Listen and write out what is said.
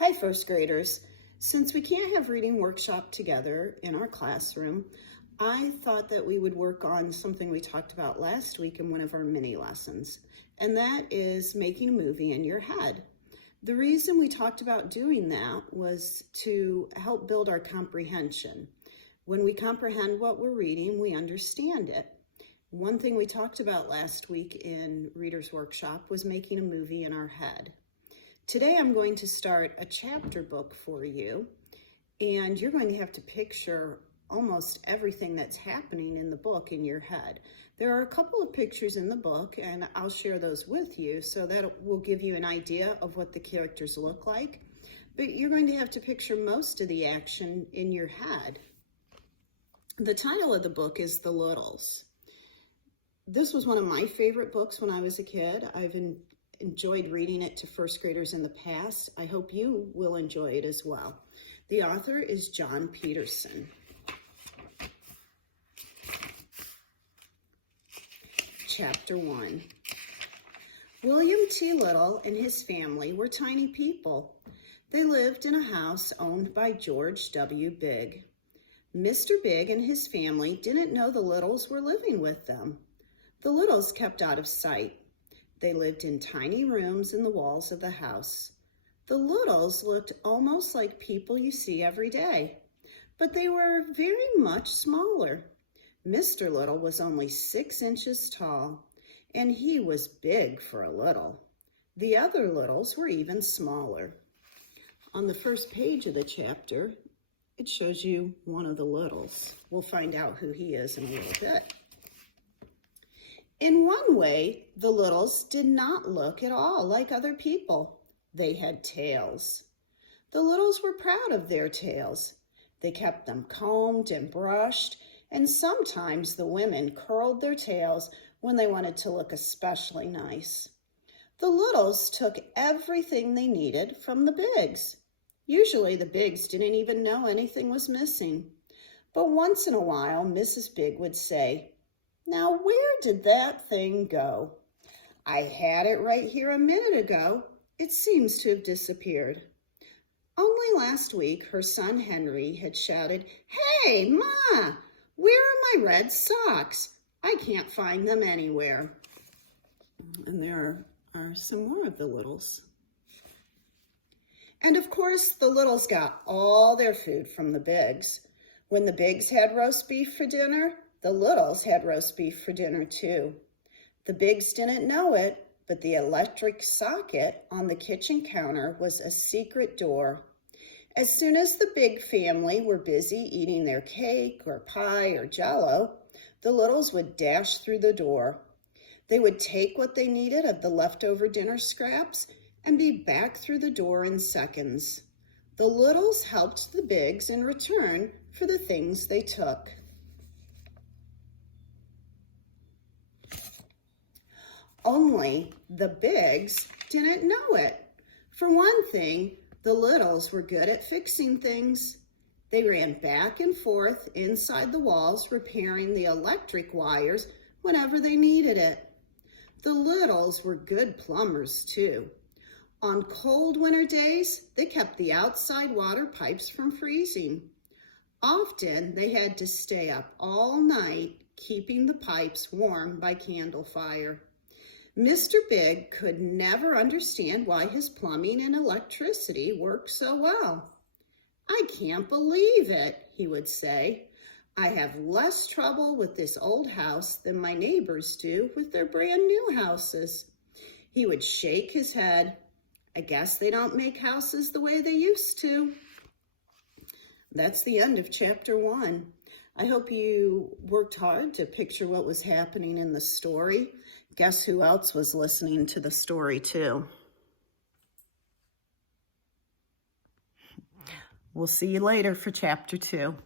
Hi, first graders. Since we can't have reading workshop together in our classroom, I thought that we would work on something we talked about last week in one of our mini lessons, and that is making a movie in your head. The reason we talked about doing that was to help build our comprehension. When we comprehend what we're reading, we understand it. One thing we talked about last week in Reader's Workshop was making a movie in our head. Today I'm going to start a chapter book for you, and you're going to have to picture almost everything that's happening in the book in your head. There are a couple of pictures in the book, and I'll share those with you so that will give you an idea of what the characters look like. But you're going to have to picture most of the action in your head. The title of the book is The Littles. This was one of my favorite books when I was a kid. I've enjoyed reading it to first graders in the past. I hope you will enjoy it as well. The author is John Peterson. Chapter 1. William T. Little and his family were tiny people. They lived in a house owned by George W. Bigg. Mr. Bigg and his family didn't know the Littles were living with them. The Littles kept out of sight. They lived in tiny rooms in the walls of the house. The Littles looked almost like people you see every day, but they were very much smaller. Mr. Little was only 6 inches tall, and he was big for a little. The other Littles were even smaller. On the first page of the chapter, it shows you one of the Littles. We'll find out who he is in a little bit. In one way, the Littles did not look at all like other people. They had tails. The Littles were proud of their tails. They kept them combed and brushed, and sometimes the women curled their tails when they wanted to look especially nice. The Littles took everything they needed from the Biggs. Usually the Biggs didn't even know anything was missing. But once in a while, Mrs. Bigg would say, "Now, where did that thing go? I had it right here a minute ago. It seems to have disappeared." Only last week, her son Henry had shouted, "Hey, Ma, where are my red socks? I can't find them anywhere." And there are some more of the Littles. And of course, the Littles got all their food from the Biggs. When the Biggs had roast beef for dinner, the Littles had roast beef for dinner too. The Biggs didn't know it, but the electric socket on the kitchen counter was a secret door. As soon as the Bigg family were busy eating their cake or pie or jello, the Littles would dash through the door. They would take what they needed of the leftover dinner scraps and be back through the door in seconds. The Littles helped the Biggs in return for the things they took. Only the Biggs didn't know it. For one thing, the Littles were good at fixing things. They ran back and forth inside the walls, repairing the electric wires whenever they needed it. The Littles were good plumbers too. On cold winter days, they kept the outside water pipes from freezing. Often, they had to stay up all night, keeping the pipes warm by candle fire. Mr. Bigg could never understand why his plumbing and electricity worked so well. "I can't believe it," he would say. "I have less trouble with this old house than my neighbors do with their brand new houses." He would shake his head. "I guess they don't make houses the way they used to." That's the end of chapter 1. I hope you worked hard to picture what was happening in the story. Guess who else was listening to the story too? We'll see you later for chapter 2.